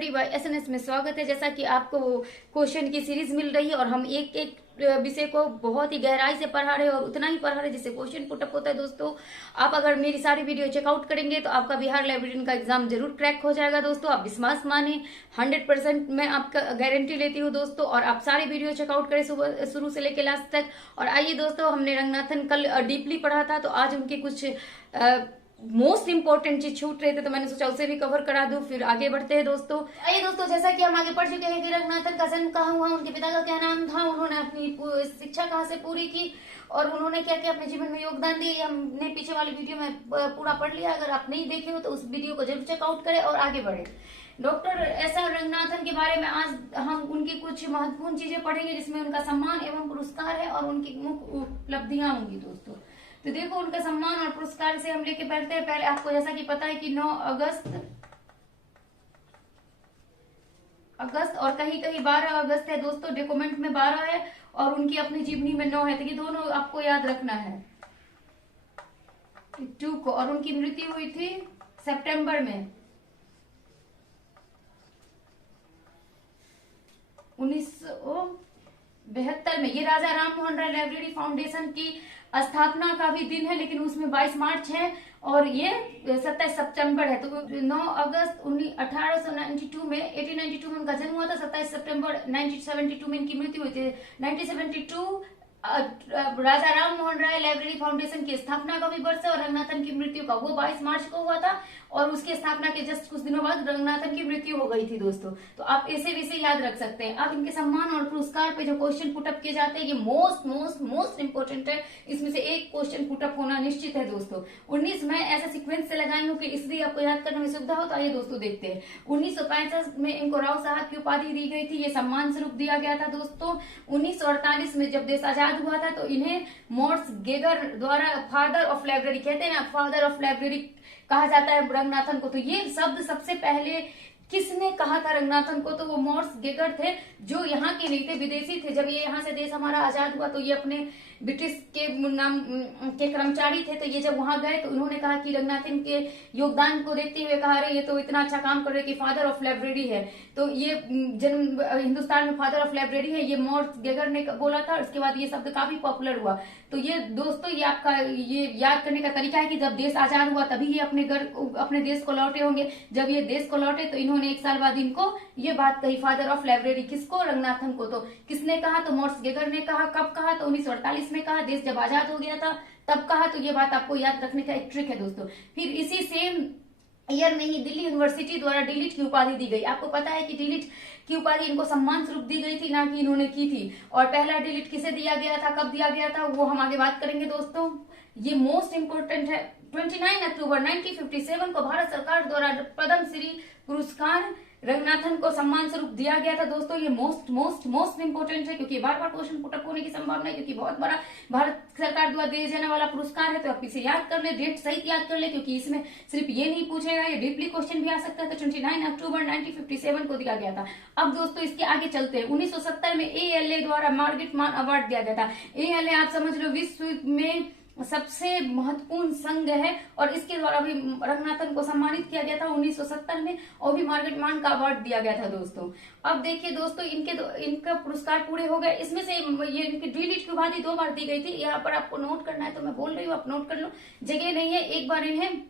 Study bye SNS में स्वागत है। जैसा कि आपको क्वेश्चन की सीरीज मिल रही है और हम एक एक विषय को बहुत ही गहराई से पढ़ा रहे हैं और उतना ही पढ़ा रहे जिससे क्वेश्चन पुटअप होता है। दोस्तों, आप अगर मेरी सारी वीडियो चेकआउट करेंगे तो आपका बिहार लाइब्रेरियन का एग्जाम जरूर क्रैक हो जाएगा। दोस्तों, आप विश्वास माने, 100% मैं आपका गारंटी लेती हूँ दोस्तों। और आप सारी वीडियो चेकआउट करें शुरू से लेकर लास्ट तक। और आइए दोस्तों, हमने रंगनाथन कल डीपली पढ़ा था, तो आज उनके कुछ मोस्ट इंपॉर्टेंट चीज छूट रहे थे, तो मैंने सोचा उसे भी कवर करा दूं। फिर आगे बढ़ते हैं दोस्तों। आइए दोस्तों, जैसा कि हम आगे पढ़ चुके हैं कि रंगनाथन का जन्म कहाँ हुआ, उनके पिता का क्या नाम था, उन्होंने अपनी शिक्षा कहाँ से पूरी की और उन्होंने क्या क्या अपने जीवन में योगदान दिए, ये हमने पीछे वाली वीडियो में पूरा पढ़ लिया। अगर आप नहीं देखे हो तो उस वीडियो को जरूर चेकआउट करें और आगे बढ़े। Doctor SR. रंगनाथन के बारे में आज हम उनकी कुछ महत्वपूर्ण चीजें पढ़ेंगे, जिसमें उनका सम्मान एवं पुरस्कार है और उनकी मुख्य उपलब्धियां होंगी दोस्तों। तो देखो, उनका सम्मान और पुरस्कार से हम लेके बैठते हैं। पहले आपको जैसा कि पता है कि 9 अगस्त और कहीं कहीं 12 अगस्त है दोस्तों। डॉक्यूमेंट में 12 है और उनकी अपनी जीवनी में 9 है, तो ये दोनों आपको याद रखना है 2 को। और उनकी मृत्यु हुई थी सितंबर में 1972 में। ये राजा राम मोहन राय लाइब्रेरी फाउंडेशन की स्थापना का भी दिन है, लेकिन उसमें 22 मार्च है और ये 27 सितंबर है। तो 9 अगस्त 1892 में 1892 में उनका जन्म हुआ था। 27 सितंबर 1972 में इनकी मृत्यु हुई थी। 1972 राजा राम मोहन राय लाइब्रेरी फाउंडेशन की स्थापना का भी वर्ष है और रंगनाथन की मृत्यु का वो 22 मार्च को हुआ था और उसकी स्थापना के जस्ट कुछ दिनों बाद रंगनाथन की मृत्यु हो गई थी दोस्तों। तो आप ऐसे विषय याद रख सकते हैं। अब इनके सम्मान और पुरस्कार पे जो क्वेश्चन पुटअप किए जाते हैं, ये मोस्ट इंपोर्टेंट है। इसमें से एक क्वेश्चन पुटअप होना निश्चित है दोस्तों। 19 मैं ऐसा सिक्वेंस से लगाई हूँ कि इसलिए आपको याद करने में सुविधा हो। तो आइए दोस्तों देखते हैं। 1965 में इनको राव साहब की उपाधि दी गई थी, ये सम्मान स्वरूप दिया गया था दोस्तों। 1948 में जब देश आजाद हुआ था तो इन्हें मॉर्स गेगर द्वारा फादर ऑफ लाइब्रेरी, कहते हैं ना, फादर ऑफ लाइब्रेरी कहा जाता है रंगनाथन को। तो ये शब्द सबसे पहले किसने कहा था रंगनाथन को, तो वो मॉर्स गेगर थे, जो यहाँ के नहीं थे, विदेशी थे। जब ये यहाँ से देश हमारा आजाद हुआ तो ये अपने ब्रिटिश के नाम के कर्मचारी थे। तो ये जब वहां गए तो उन्होंने कहा कि रंगनाथन के योगदान को देखते हुए कहा, अरे ये तो इतना अच्छा काम कर रहे कि फादर ऑफ लाइब्रेरी है। तो ये जन्म हिंदुस्तान में फादर ऑफ लाइब्रेरी है, ये मॉर्स गेगर ने बोला था। उसके बाद ये शब्द काफी पॉपुलर हुआ। तो ये दोस्तों, ये आपका ये याद करने का तरीका है कि जब देश आजाद हुआ तभी ये अपने देश को लौटे होंगे। जब ये देश को लौटे तो इन्होंने 1 साल बाद इनको ये बात कही, फादर ऑफ लाइब्रेरी। किसको? रंगनाथन को। तो किसने कहा? तो मॉर्स गेगर ने कहा। कब कहा? तो 1948 में कहा, देश जब आजाद हो गया था तब कहा। तो ये बात आपको याद रखने का एक ट्रिक है दोस्तों। फिर इसी सेम ईयर में ही दिल्ली यूनिवर्सिटी द्वारा डीलिट की उपाधि दी गई। आपको पता है कि डीलिट की उपाधि इनको सम्मान स्वरूप दी गई थी, ना कि इन्होंने की थी। और पहला डीलिट किसे दिया गया था, कब दिया गया था, वो हम आगे बात करेंगे दोस्तों। ये मोस्ट इंपोर्टेंट है। 29 अक्टूबर 1957 को भारत सरकार द्वारा पद्मश्री पुरस्कार रंगनाथन को सम्मान स्वरूप दिया गया था दोस्तों। ये मोस्ट इंपोर्टेंट है, क्योंकि बार बार क्वेश्चन पुटअप होने की संभावना है, क्योंकि बहुत बड़ा भारत सरकार द्वारा दिए जाने वाला पुरस्कार है। तो आप इसे याद कर ले, डेट सहित याद कर ले, क्योंकि इसमें सिर्फ ये नहीं पूछेगा, ये डीपली क्वेश्चन भी आ सकता है। तो 29 अक्टूबर 1957 को दिया गया था। अब दोस्तों इसके आगे चलते हैं। 1970 में ALA द्वारा मार्गरेट मान अवार्ड दिया गया था। ALA आप समझ लो विश्व में सबसे महत्वपूर्ण संघ है और इसके द्वारा भी रंगनाथन को सम्मानित किया गया था 1970 में, और भी मार्गरेट मान का अवार्ड दिया गया था दोस्तों। अब देखिए दोस्तों, इनका पुरस्कार पूरे हो गए। इसमें से ये इनकी डीलिट की उपाधि 2 बार दी गई थी। यहाँ पर आपको नोट करना है तो मैं बोल रही हूँ, आप नोट कर लो, जगह नहीं है। एक बार इन्हें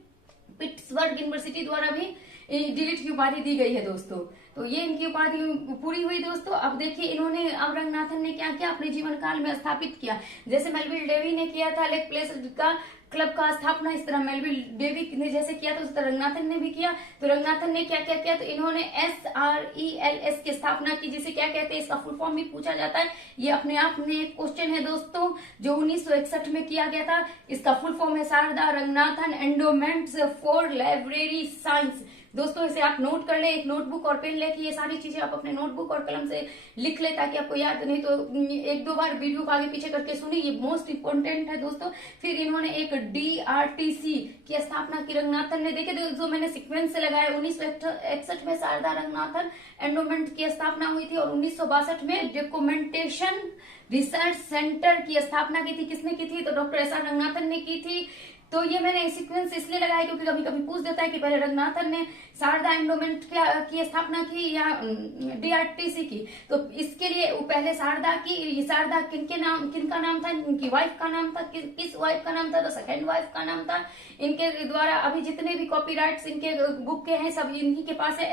पिट्सबर्ग यूनिवर्सिटी द्वारा भी डीलिट की उपाधि दी गई है दोस्तों। तो ये इनकी उपाधि पूरी हुई दोस्तों। अब देखिए, इन्होंने अब रंगनाथन ने क्या किया अपने जीवन काल में स्थापित किया। जैसे मेलविल डेवी ने किया था लेक प्लेस का क्लब का स्थापना, इस तरह मेलविल डेवी ने जैसे किया था उस तरह रंगनाथन ने भी किया। तो रंगनाथन ने क्या क्या किया, तो इन्होंने SRELS की स्थापना की, जिसे क्या कहते हैं, इसका फुल फॉर्म भी पूछा जाता है। ये अपने आप में एक क्वेश्चन है दोस्तों, जो 1961 में किया गया था। इसका फुल फॉर्म है Sharda Ranganathan endowments for library science. दोस्तों इसे आप नोट कर ले, एक नोटबुक और पेन लेके ये सारी चीजें आप अपने नोटबुक और कलम से लिख ले, ताकि आपको याद नहीं तो 1-2 बार वीडियो को आगे पीछे करके सुनिए, ये मोस्ट इंपोर्टेंट है दोस्तों। फिर इन्होंने एक DRTC की स्थापना की रंगनाथन ने। देखे जो मैंने सीक्वेंस से लगाया, 1961 में शारदा रंगनाथन एंडोमेंट की स्थापना हुई थी और 1962 में डॉक्यूमेंटेशन रिसर्च सेंटर की स्थापना की थी। किसने की थी? तो डॉक्टर एस आर रंगनाथन ने की थी। तो ये मैंने सीक्वेंस इसलिए लगाया क्योंकि कभी कभी पूछ देता है कि पहले रंगनाथन ने शारदा एंडोमेंट की स्थापना की या डीआरटीसी की। तो इसके लिए पहले शारदा की, शारदा किनका नाम था? इनकी वाइफ का नाम था। किस वाइफ का नाम था? तो सेकंड वाइफ का नाम था। इनके द्वारा अभी जितने भी कॉपीराइट्स इनके बुक के हैं सब इन्हीं के पास है।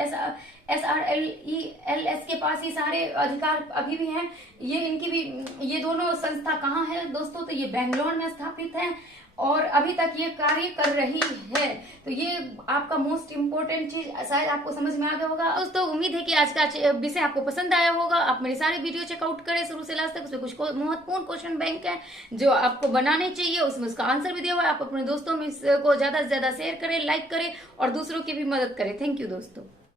SRLELS के पास ही सारे अधिकार अभी भी हैं। ये इनकी भी, ये दोनों संस्था कहाँ है दोस्तों? तो ये बेंगलोर में स्थापित है और अभी तक ये कार्य कर रही है। तो ये आपका मोस्ट इम्पोर्टेंट चीज शायद आपको समझ में आ गया होगा दोस्तों। उम्मीद है कि आज का विषय आपको पसंद आया होगा। आप मेरे सारे वीडियो चेकआउट करें शुरू से लास्ट तक। उसमें कुछ महत्वपूर्ण क्वेश्चन बैंक है जो आपको बनाने चाहिए, उसमें उसका आंसर भी दिया हुआ है। आप अपने दोस्तों में इसको ज्यादा से ज्यादा शेयर करें, लाइक करें और दूसरों की भी मदद करें। थैंक यू दोस्तों।